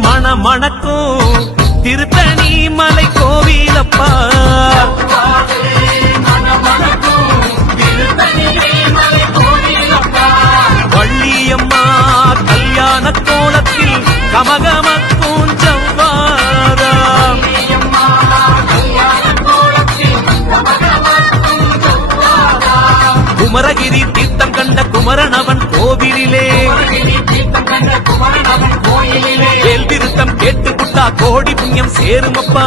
மணக்கும் திருத்தணி மலை கோவிலப்பா. வள்ளியம்மா கல்யாண கோலத்தில் கமகமக்கும் ஜவ்வாரா குமரகிரி தீர்த்தம் கண்ட குமரனவன் கோவில் வேல் புட்டா கோடி புண்ணியம் சேருமப்பா.